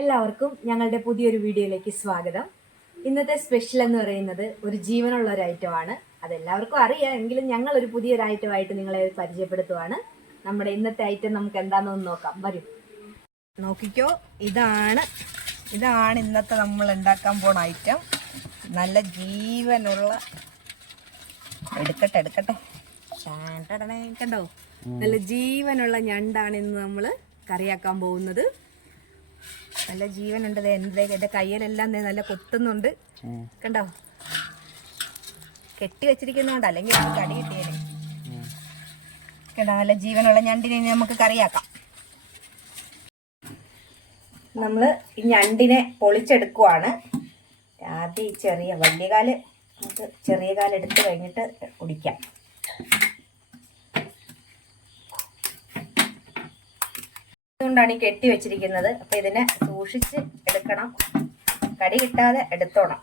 എല്ലാവർക്കും ഞങ്ങളുടെ പുതിയൊരു വീഡിയോയിലേക്ക് സ്വാഗതം. ഇന്നത്തെ സ്പെഷ്യൽ എന്ന് പറയുന്നത് ഒരു ജീവനുള്ള ഒരു ഐറ്റമാണ്. അതെല്ലാവർക്കും അറിയാം, എങ്കിലും ഞങ്ങൾ ഒരു പുതിയൊരു ഐറ്റമായിട്ട് നിങ്ങളെ പരിചയപ്പെടുത്തുവാണ്. നമ്മുടെ ഇന്നത്തെ ഐറ്റം നമുക്ക് എന്താണെന്ന് നോക്കാം. വരും, നോക്കിക്കോ. ഇതാണ് ഇന്നത്തെ നമ്മൾ ഉണ്ടാക്കാൻ പോണ ഐറ്റം. നല്ല ജീവനുള്ള എടുക്കട്ടെ കണ്ടോ, നല്ല ജീവനുള്ള ഞണ്ടാണ് ഇന്ന് നമ്മൾ കറിയാക്കാൻ പോകുന്നത്. നല്ല ജീവനുണ്ട്. എൻ്റെ കയ്യിലെല്ലാം നല്ല കൊത്തുന്നുണ്ട്, കണ്ടോ. കെട്ടി വെച്ചിരിക്കുന്നോണ്ട്, അല്ലെങ്കിൽ കടി കിട്ടിയേനെ. കണ്ടോ, നല്ല ജീവനുള്ള ഞണ്ടിനെ നമുക്ക് കറിയാക്കാം. നമ്മൾ ഈ ഞണ്ടിനെ പൊളിച്ചെടുക്കുവാണ്. ആദ്യം ഈ വലിയ കാല് നമുക്ക് ചെറിയ കാലെടുത്ത് കഴിഞ്ഞിട്ട് കുടിക്കാം. അതുകൊണ്ടാണ് ഈ കെട്ടി വെച്ചിരിക്കുന്നത്. അപ്പം ഇതിനെ സൂക്ഷിച്ച് എടുക്കണം, കടി കിട്ടാതെ എടുത്തോണം.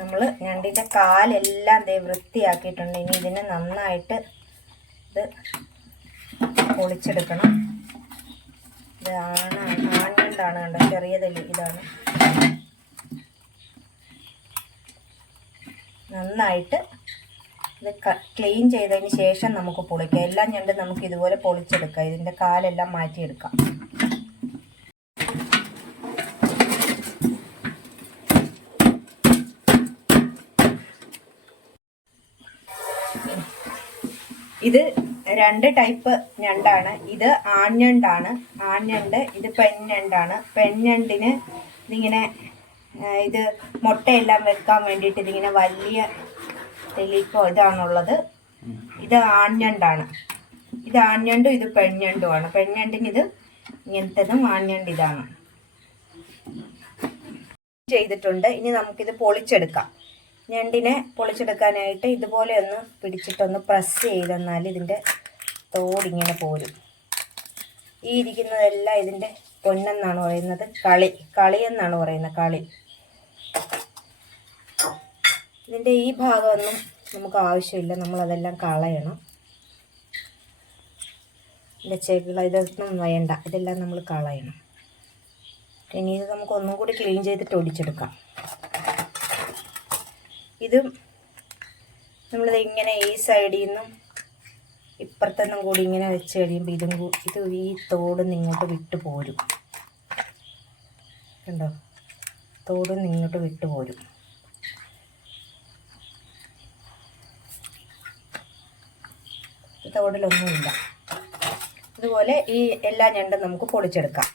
നമ്മൾ ഞണ്ടിൻ്റെ കാലെല്ലാം വൃത്തിയാക്കിയിട്ടുണ്ട്. ഇനി ഇതിനെ നന്നായിട്ട് ഇത് പൊളിച്ചെടുക്കണം. ഇത് ആഞ്ഞണ്ടാണ്, കണ്ടോ, ചെറിയതല്ലേ. ഇതാണ് നന്നായിട്ട് ഇത് ക്ലീൻ ചെയ്തതിന് ശേഷം നമുക്ക് പൊളിക്കാം. എല്ലാം ഞണ്ട് നമുക്ക് ഇതുപോലെ പൊളിച്ചെടുക്കാം. ഇതിൻ്റെ കാലെല്ലാം മാറ്റിയെടുക്കാം. ഇത് രണ്ട് ടൈപ്പ് ഞണ്ടാണ്. ഇത് ആൺഞണ്ടാണ്, ആൺഞണ്ട്. ഇത് പെൺഞണ്ടാണ്. പെൺഞണ്ടിന് ഇതിങ്ങനെ ഇത് മുട്ടയെല്ലാം വെക്കാൻ വേണ്ടിയിട്ട് ഇതിങ്ങനെ വലിയ തെളിപ്പോ ഇതാണുള്ളത്. ഇത് ആൺഞണ്ടാണ്. ഇത് ആൺഞണ്ടും ഇത് പെൺഞണ്ടുമാണ്. പെൺഞണ്ടിന് ഇത് ഇങ്ങനത്തതും, ആൺഞണ്ട് ഇതാണ്. ചെയ്തിട്ടുണ്ട്. ഇനി നമുക്കിത് പൊളിച്ചെടുക്കാം. ഞണ്ടിനെ പൊളിച്ചെടുക്കാനായിട്ട് ഇതുപോലെ ഒന്ന് പിടിച്ചിട്ടൊന്ന് പ്രസ് ചെയ്തെന്നാൽ ഇതിൻ്റെ തോടിങ്ങനെ പോരും. ഈ ഇരിക്കുന്നതെല്ലാം ഇതിൻ്റെ പൊന്നെന്നാണ് പറയുന്നത്. കളി എന്നാണ് പറയുന്നത്, കളി. ഇതിൻ്റെ ഈ ഭാഗമൊന്നും നമുക്ക് ആവശ്യമില്ല, നമ്മളതെല്ലാം കളയണം. ഇതിൻ്റെ ചെകിള ഇതൊന്നും വേണ്ട, ഇതെല്ലാം നമ്മൾ കളയണം. ഇനി ഇത് നമുക്ക് ഒന്നും കൂടി ക്ലീൻ ചെയ്തിട്ട് ഒടിച്ചെടുക്കാം. ഇതും നമ്മളിത് ഇങ്ങനെ ഈ സൈഡിൽ നിന്നും ഇപ്പുറത്തൊന്നും കൂടി ഇങ്ങനെ വെച്ച് കഴിയുമ്പോൾ ഇത് ഈ തോടും ഇങ്ങോട്ട് വിട്ടു പോരും. കണ്ടോ, തോടും ഇങ്ങോട്ട് വിട്ടു പോരും. തോടിലൊന്നുമില്ല. അതുപോലെ ഈ എല്ലാ ഞണ്ടും നമുക്ക് പൊളിച്ചെടുക്കാം.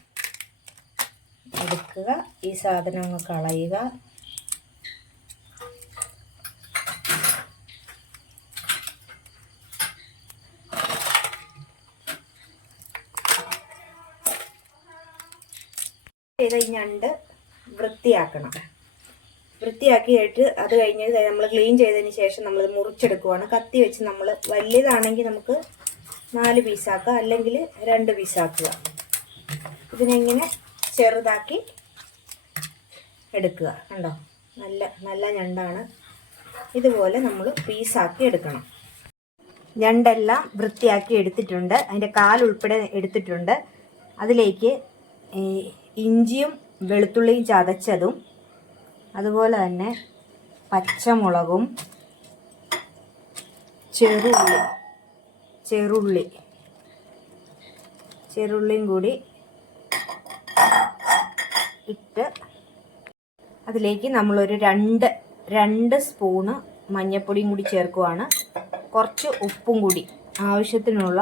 എടുക്കുക, ഈ സാധനം അങ്ങ് കളയുക. ഈ ഞണ്ട് വൃത്തിയാക്കണം. വൃത്തിയാക്കിയിട്ട് അത് കഴിഞ്ഞ് നമ്മൾ ക്ലീൻ ചെയ്തതിന് ശേഷം നമ്മൾ മുറിച്ചെടുക്കുവാണ്. കത്തി വെച്ച് നമ്മൾ വലിയതാണെങ്കിൽ നമുക്ക് 4 പീസാക്കുക, അല്ലെങ്കിൽ 2 പീസാക്കുക. ഇതിനെങ്ങനെ ചെറുതാക്കി എടുക്കുക. കണ്ടോ, നല്ല ഞണ്ടാണ്. ഇതുപോലെ നമ്മൾ പീസാക്കി എടുക്കണം. ഞണ്ടെല്ലാം വൃത്തിയാക്കി എടുത്തിട്ടുണ്ട്. അതിൻ്റെ കാലുൾപ്പെടെ എടുത്തിട്ടുണ്ട്. അതിലേക്ക് ഇഞ്ചിയും വെളുത്തുള്ളിയും ചതച്ചതും, അതുപോലെ തന്നെ പച്ചമുളകും ചെറുള്ളിയും കൂടി ഇട്ട് അതിലേക്ക് നമ്മളൊരു 2 സ്പൂണ് മഞ്ഞൾപ്പൊടിയും കൂടി ചേർക്കുവാണ്. കുറച്ച് ഉപ്പും കൂടി, ആവശ്യത്തിനുള്ള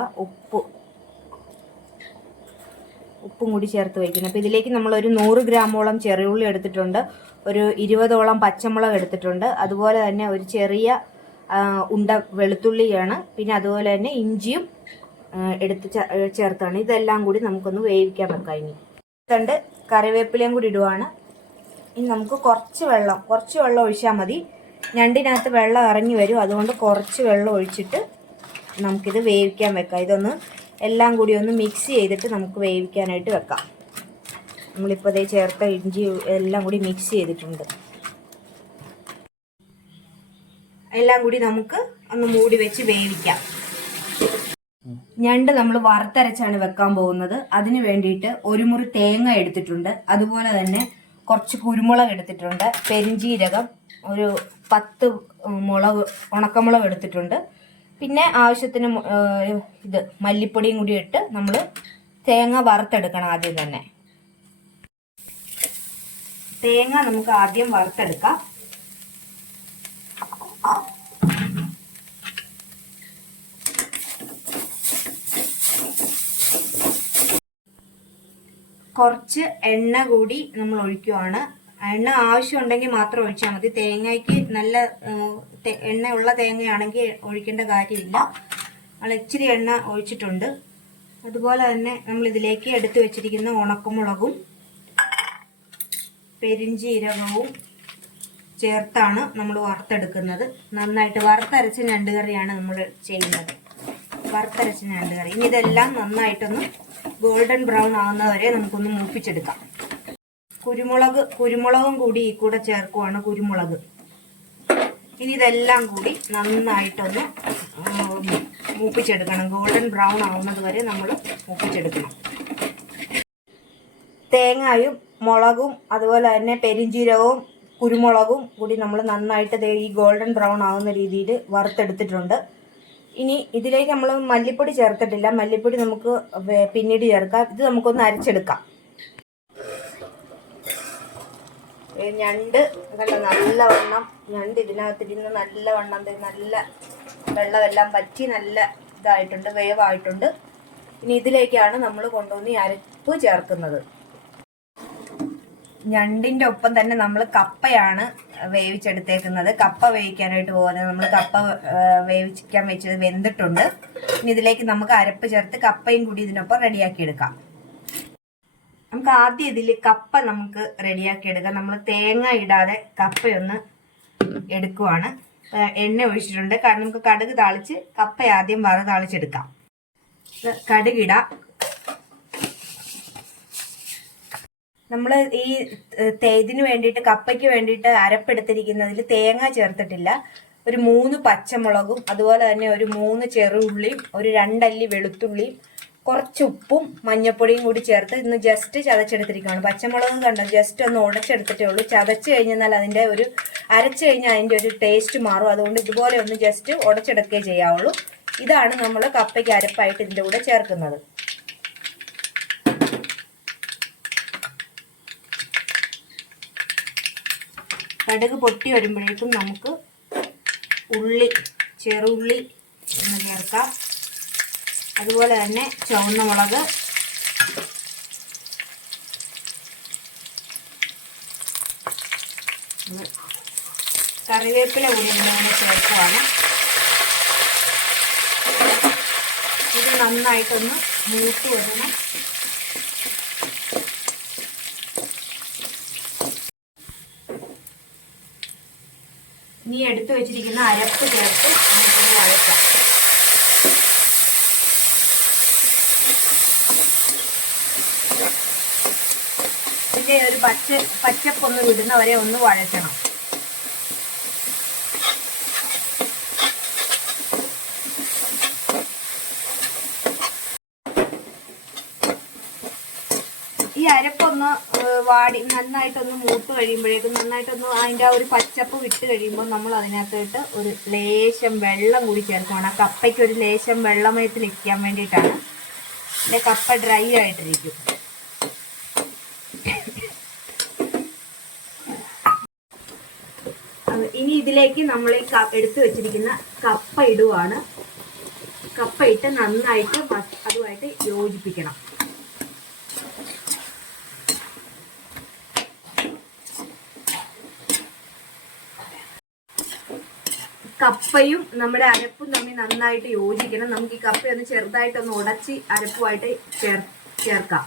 ഉപ്പും കൂടി ചേർത്ത് വയ്ക്കുന്നത്. അപ്പോൾ ഇതിലേക്ക് നമ്മളൊരു 100 ഗ്രാമോളം ചെറിയുള്ളി എടുത്തിട്ടുണ്ട്. ഒരു 20ഓളം പച്ചമുളക് എടുത്തിട്ടുണ്ട്. അതുപോലെ തന്നെ ഒരു ചെറിയ ഉണ്ട വെളുത്തുള്ളിയാണ്. പിന്നെ അതുപോലെ തന്നെ ഇഞ്ചിയും എടുത്ത് ചേർത്താണ്. ഇതെല്ലാം കൂടി നമുക്കൊന്ന് വേവിക്കാൻ വെക്കാം. ഇനി കണ്ട് കറിവേപ്പിലയും കൂടി ഇടുവാണ്. ഇനി നമുക്ക് കുറച്ച് വെള്ളം ഒഴിച്ചാൽ മതി. ഞണ്ടിനകത്ത് വെള്ളം ഇറങ്ങി വരും. അതുകൊണ്ട് കുറച്ച് വെള്ളം ഒഴിച്ചിട്ട് നമുക്കിത് വേവിക്കാൻ വെക്കാം. ഇതൊന്ന് എല്ലാം കൂടി ഒന്ന് മിക്സ് ചെയ്തിട്ട് നമുക്ക് വേവിക്കാനായിട്ട് വെക്കാം. നമ്മളിപ്പോൾ ഇതേ ചേർത്ത ഇഞ്ചി എല്ലാം കൂടി മിക്സ് ചെയ്തിട്ടുണ്ട്. എല്ലാം കൂടി നമുക്ക് ഒന്ന് മൂടി വെച്ച് വേവിക്കാം. ഞണ്ട് നമ്മൾ വറുത്തരച്ചാണ് വെക്കാൻ പോകുന്നത്. അതിന് വേണ്ടിയിട്ട് ഒരു മുറി തേങ്ങ എടുത്തിട്ടുണ്ട്. അതുപോലെ തന്നെ കുറച്ച് കുരുമുളക് എടുത്തിട്ടുണ്ട്, പെരിഞ്ചീരകം, ഒരു 10 മുളക്, ഉണക്കമുളക് എടുത്തിട്ടുണ്ട്. പിന്നെ ആവശ്യത്തിന് ഇത് മല്ലിപ്പൊടിയും കൂടി ഇട്ട് നമ്മൾ തേങ്ങ വറുത്തെടുക്കണം. ആദ്യം തന്നെ തേങ്ങ നമുക്ക് ആദ്യം വറുത്തെടുക്കാം. കുറച്ച് എണ്ണ കൂടി നമ്മൾ ഒഴിക്കുവാണ്. എണ്ണ ആവശ്യമുണ്ടെങ്കിൽ മാത്രം ഒഴിച്ചാൽ മതി. തേങ്ങയ്ക്ക് നല്ല എണ്ണ ഉള്ള തേങ്ങയാണെങ്കിൽ ഒഴിക്കേണ്ട കാര്യമില്ല. നമ്മൾ ഇച്ചിരി എണ്ണ ഒഴിച്ചിട്ടുണ്ട്. അതുപോലെ തന്നെ നമ്മൾ ഇതിലേക്ക് എടുത്തു വെച്ചിരിക്കുന്ന ഉണക്കമുളകും പെരിഞ്ചീരകവും ചേർത്താണ് നമ്മൾ വറുത്തെടുക്കുന്നത്. നന്നായിട്ട് വറുത്തരച്ച ഞണ്ട് കറിയാണ് നമ്മൾ ചെയ്യുന്നത്. വറുത്തരച്ച ഞണ്ട് കറി. ഇനി ഇതെല്ലാം നന്നായിട്ടൊന്ന് ഗോൾഡൻ ബ്രൗൺ ആവുന്നവരെ നമുക്കൊന്ന് മൂപ്പിച്ചെടുക്കാം. കുരുമുളകും കൂടി ഈ കൂടെ ചേർക്കുവാണ്, കുരുമുളക്. ഇനി ഇതെല്ലാം കൂടി നന്നായിട്ടൊന്ന് മൂപ്പിച്ചെടുക്കണം. ഗോൾഡൻ ബ്രൗൺ ആവുന്നത് വരെ നമ്മൾ മൂപ്പിച്ചെടുക്കണം. തേങ്ങയും മുളകും അതുപോലെ തന്നെ പെരിഞ്ചീരകവും കുരുമുളകും കൂടി നമ്മൾ നന്നായിട്ട് ഈ ഗോൾഡൻ ബ്രൗൺ ആവുന്ന രീതിയിൽ വറുത്തെടുത്തിട്ടുണ്ട്. ഇനി ഇതിലേക്ക് നമ്മൾ മല്ലിപ്പൊടി ചേർത്തിട്ടില്ല. മല്ലിപ്പൊടി നമുക്ക് പിന്നീട് ചേർക്കാം. ഇത് നമുക്കൊന്ന് അരച്ചെടുക്കാം. ഞണ്ട് നല്ലവണ്ണം ഞണ്ട് ഇതിനകത്തിരുന്ന് നല്ലവണ്ണം നല്ല വെള്ളമെല്ലാം പറ്റി നല്ല ഇതായിട്ടുണ്ട്, വേവായിട്ടുണ്ട്. ഇനി ഇതിലേക്കാണ് നമ്മൾ കൊണ്ടുവന്ന് ഈ അരപ്പ് ചേർക്കുന്നത്. ഞണ്ടിന്റെ ഒപ്പം തന്നെ നമ്മൾ കപ്പയാണ് വേവിച്ചെടുത്തേക്കുന്നത്. കപ്പ വേവിക്കാനായിട്ട് പോകുന്നത്. നമ്മൾ കപ്പ വേവിക്കാൻ വെച്ചത് വെന്തിട്ടുണ്ട്. ഇനി ഇതിലേക്ക് നമുക്ക് അരപ്പ് ചേർത്ത് കപ്പയും കൂടി ഇതിനൊപ്പം റെഡിയാക്കി എടുക്കാം. നമുക്ക് ആദ്യം ഇതിൽ കപ്പ നമുക്ക് റെഡിയാക്കി എടുക്കാം. നമ്മൾ തേങ്ങ ഇടാതെ കപ്പയൊന്ന് എടുക്കുവാണ്. എണ്ണ ഒഴിച്ചിട്ടുണ്ട്. നമുക്ക് കടുക് താളിച്ച് കപ്പ ആദ്യം വറ താളിച്ചെടുക്കാം. കടുകിടാം. നമ്മൾ ഈ ഇതിന് വേണ്ടിയിട്ട് കപ്പയ്ക്ക് വേണ്ടിയിട്ട് അരപ്പെടുത്തിരിക്കുന്നതിൽ തേങ്ങ ചേർത്തിട്ടില്ല. ഒരു 3 പച്ചമുളകും അതുപോലെ തന്നെ ഒരു 3 ചെറുള്ളിയും ഒരു 2 അല്ലി വെളുത്തുള്ളിയും കുറച്ച് ഉപ്പും മഞ്ഞപ്പൊടിയും കൂടി ചേർത്ത് ഇന്ന് ജസ്റ്റ് ചതച്ചെടുത്തിരിക്കുകയാണ്. പച്ചമുളക് കണ്ടോ ജസ്റ്റ് ഒന്ന് ഉടച്ചെടുത്തിട്ടേ ഉള്ളൂ. ചതച്ച് കഴിഞ്ഞാൽ അതിൻ്റെ ഒരു അരച്ച് കഴിഞ്ഞാൽ അതിൻ്റെ ഒരു ടേസ്റ്റ് മാറും. അതുകൊണ്ട് ഇതുപോലെ ഒന്ന് ജസ്റ്റ് ഉടച്ചെടുക്കുകയേ ചെയ്യാവുള്ളൂ. ഇതാണ് നമ്മൾ കപ്പയ്ക്ക് അരപ്പായിട്ട് ഇതിൻ്റെ കൂടെ ചേർക്കുന്നത്. കടുക് പൊട്ടി വരുമ്പോഴേക്കും നമുക്ക് ചെറുള്ളി ഒന്ന് ചേർക്കാം. അതുപോലെ തന്നെ ചുവന്ന മുളക്, കറിവേപ്പില കൂടി ഇങ്ങനെ ചേർക്കുവാണ്. ഇത് നന്നായിട്ടൊന്ന് മൂത്ത് വരണം. ഇനി എടുത്തു വെച്ചിരിക്കുന്ന അരപ്പ് ചേർത്ത് നമുക്കൊന്ന് വഴറ്റാം. ഇതിന്റെ ഒരു പച്ചപ്പൊന്ന് വിടുന്നവരെ ഒന്ന് വഴറ്റണം. ഈ അരപ്പൊന്ന് വാടി നന്നായിട്ടൊന്ന് മൂത്ത് കഴിയുമ്പോഴേക്കും നന്നായിട്ടൊന്ന് അതിൻ്റെ ആ ഒരു പച്ചപ്പ് വിട്ട് കഴിയുമ്പോൾ നമ്മൾ അതിനകത്തോട്ട് ഒരു ലേശം വെള്ളം കൂടി ചേർക്കണം. ആ കപ്പയ്ക്ക് ഒരു ലേശം വെള്ളമയത്തിൽ ഇരിക്കാൻ വേണ്ടിയിട്ടാണ്. അല്ലെങ്കിൽ കപ്പ ഡ്രൈ ആയിട്ടിരിക്കും. ഇനി ഇതിലേക്ക് നമ്മൾ ഈ എടുത്തു വെച്ചിരിക്കുന്ന കപ്പ ഇടുവാണ്. കപ്പ ഇട്ട് നന്നായിട്ട് അതുമായിട്ട് യോജിപ്പിക്കണം. കപ്പയും നമ്മുടെ അരപ്പും തമ്മിൽ നന്നായിട്ട് യോജിക്കണം. നമുക്ക് ഈ കപ്പയൊന്ന് ചെറുതായിട്ടൊന്ന് ഉടച്ച് അരപ്പുമായിട്ട് ചേർക്കാം.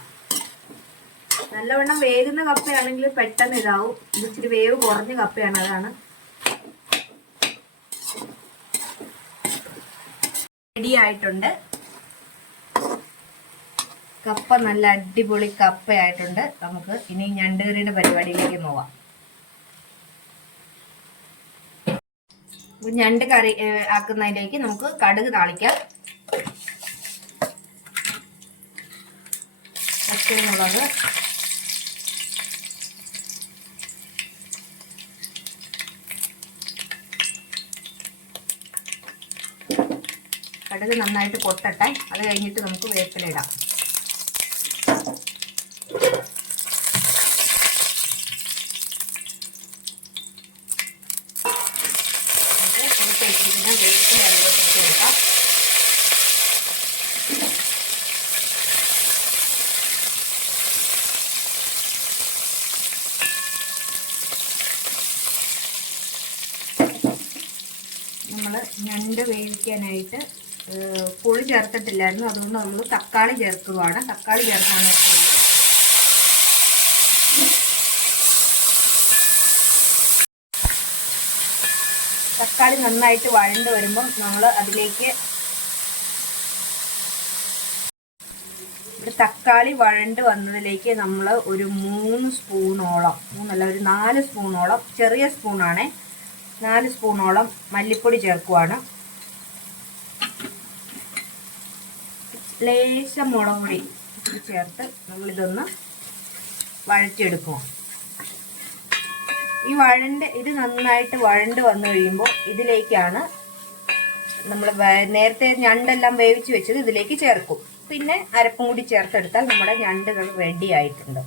നല്ലവണ്ണം വേകുന്ന കപ്പയാണെങ്കിൽ പെട്ടെന്ന് ഇതാവും. ഇച്ചിരി വേവ് കുറഞ്ഞ കപ്പയാണ്, അതാണ്. റെഡി ആയിട്ടുണ്ട്. കപ്പ നല്ല അടിപൊളി കപ്പയായിട്ടുണ്ട്. നമുക്ക് ഇനി ഞണ്ടുകറിയുടെ പരിപാടിയിലേക്ക് പോവാം. ഞണ്ട് കറി ആക്കുന്നതിലേക്ക് നമുക്ക് കടുക് താളിക്കാം. പച്ചമുളക്, കടുക് നന്നായിട്ട് പൊട്ടട്ടെ. അത് കഴിഞ്ഞിട്ട് നമുക്ക് വേപ്പില ഇടാം. നമ്മൾ ഞണ്ട് വേവിക്കാനായിട്ട് പുളി ചേർത്തിട്ടില്ലായിരുന്നു, അതുകൊണ്ട് നമ്മൾ തക്കാളി ചേർക്കുകയാണ്. തക്കാളി ചേർത്താണ് തക്കാളി നന്നായിട്ട് വഴണ്ട് വരുമ്പം നമ്മൾ അതിലേക്ക് തക്കാളി വഴണ്ട് വന്നതിലേക്ക് നമ്മൾ ഒരു 3 സ്പൂണോളം, 4 സ്പൂണോളം, ചെറിയ സ്പൂണാണേ, 4 സ്പൂണോളം മല്ലിപ്പൊടി ചേർക്കുവാണ്. ലേശം മുളക് പൊടി ചേർത്ത് നമ്മളിതൊന്ന് വഴറ്റിയെടുക്കുക. ഇത് നന്നായിട്ട് വഴണ്ട് വന്നു കഴിയുമ്പോൾ ഇതിലേക്കാണ് നമ്മൾ നേരത്തെ ഞണ്ടെല്ലാം വേവിച്ച് വെച്ചത് ഇതിലേക്ക് ചേർക്കും. പിന്നെ അരപ്പും കൂടി ചേർത്തെടുത്താൽ നമ്മുടെ ഞണ്ടുകൾ റെഡി ആയിട്ടുണ്ട്.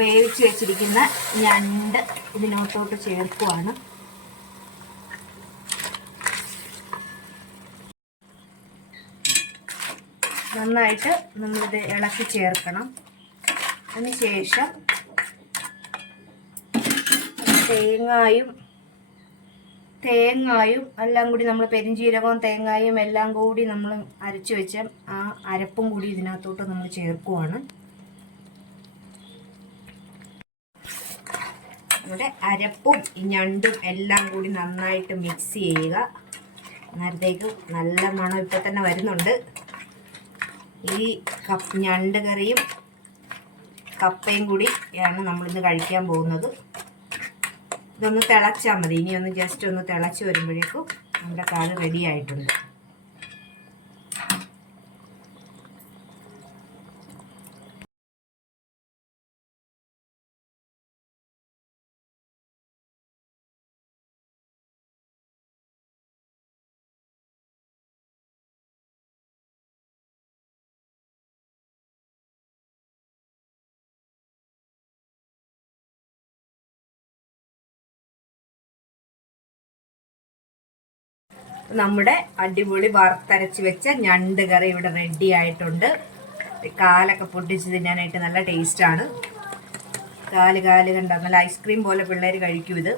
വേവിച്ച് വെച്ചിരിക്കുന്ന ഞണ്ട് ഇതിനോട്ടോട്ട് ചേർക്കുവാണ്. നന്നായിട്ട് നമ്മളിത് ഇളക്കി ചേർക്കണം. അതിനുശേഷം തേങ്ങായും എല്ലാം കൂടി നമ്മൾ പെരിഞ്ചീരകവും തേങ്ങായും എല്ലാം കൂടി നമ്മൾ അരച്ചു വെച്ച ആ അരപ്പും കൂടി ഇതിനകത്തോട്ട് നമ്മൾ ചേർക്കുവാണ്. നമ്മുടെ അരപ്പും ഞണ്ടും എല്ലാം കൂടി നന്നായിട്ട് മിക്സ് ചെയ്യുക. അന്നേരത്തേക്കും നല്ല മണം ഇപ്പം തന്നെ വരുന്നുണ്ട്. ഈ ഞണ്ട് കറിയും കപ്പയും കൂടിയാണ് നമ്മളിന്ന് കഴിക്കാൻ പോകുന്നത്. ഇതൊന്ന് തിളച്ചാൽ മതി. ഇനി ഒന്ന് ജസ്റ്റ് ഒന്ന് തിളച്ച് വരുമ്പോഴേക്കും നമ്മുടെ കറി റെഡി ആയിട്ടുണ്ട്. നമ്മുടെ അടിപൊളി വറുത്തരച്ച് വെച്ച ഞണ്ട് കറി ഇവിടെ റെഡി ആയിട്ടുണ്ട്. കാലൊക്കെ പൊട്ടിച്ച് തിന്നാനായിട്ട് നല്ല ടേസ്റ്റാണ്. കാല് കണ്ട നല്ല ഐസ്ക്രീം പോലെ പിള്ളേർ കഴിക്കും ഇത്.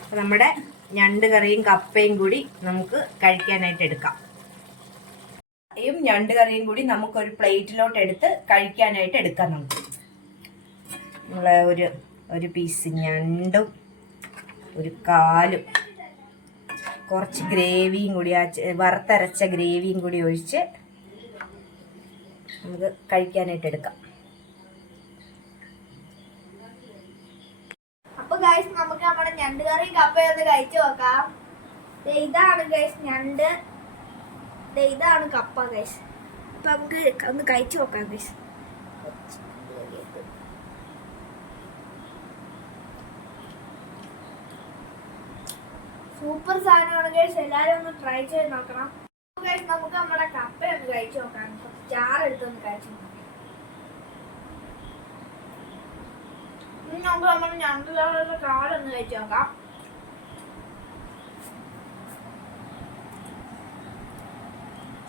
അപ്പം നമ്മുടെ ഞണ്ട് കറിയും കപ്പയും കൂടി നമുക്ക് കഴിക്കാനായിട്ട് എടുക്കാം. ഞണ്ട് കറിയും കൂടി നമുക്കൊരു പ്ലേറ്റിലോട്ട് എടുത്ത് കഴിക്കാനായിട്ട് എടുക്കാം. നമുക്ക് നമ്മളെ ഒരു പീസ് ഞണ്ടും ഒരു കാലും കുറച്ച് ഗ്രേവിയും കൂടി, വറുത്തരച്ച ഗ്രേവിയും കൂടി ഒഴിച്ച് നമുക്ക് കഴിക്കാനായിട്ട് എടുക്കാം. അപ്പൊ ഗൈസ് നമുക്ക് നമ്മുടെ ഞണ്ട് കറി കപ്പയൊന്ന് കഴിച്ചു നോക്കാം. ഇതാണ് ഗൈസ് ഞണ്ട്, ഇതാണ് കപ്പ ഗൈസ്. അപ്പൊ നമുക്ക് ഒന്ന് കഴിച്ചു നോക്കാം ഗൈസ്. സൂപ്പർ സാധനമാണ് ഗൈസ്, എല്ലാരും ഒന്ന് ട്രൈ ചെയ്ത് നോക്കണം. ഗൈസ് നമുക്ക് നമ്മുടെ കപ്പ ഒന്ന് കഴിച്ചു നോക്കാം. ചാറെടുത്തൊന്ന് കഴിച്ചു നോക്കാം. ഇനി നമുക്ക് നമ്മുടെ ഞണ്ടുകളുടെ കാലൊന്ന് കഴിച്ചു നോക്കാം.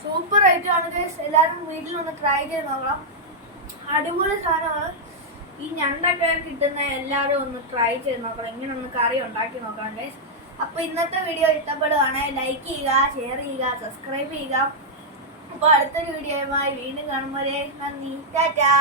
സൂപ്പർ ഐറ്റമാണ് ഗൈസ്, എല്ലാരും വീട്ടിലൊന്ന് ട്രൈ ചെയ്ത് നോക്കണം. അടിപൊളി സാധനമാണ്. ഈ ഞണ്ടൊക്കെ കിട്ടുന്ന എല്ലാവരും ഒന്ന് ട്രൈ ചെയ്ത് നോക്കണം. ഇങ്ങനെ ഒന്ന് കറി ഉണ്ടാക്കി നോക്കണം ഗൈസ്. അപ്പോൾ ഇന്നത്തെ വീഡിയോ ഇഷ്ടപ്പെടുകയാണെങ്കിൽ ലൈക്ക് ചെയ്യുക, ഷെയർ ചെയ്യുക, സബ്സ്ക്രൈബ് ചെയ്യുക. അപ്പോൾ അടുത്തൊരു വീഡിയോയുമായി വീണ്ടും കാണുമ്പോൾ നന്ദി, ടാറ്റാ.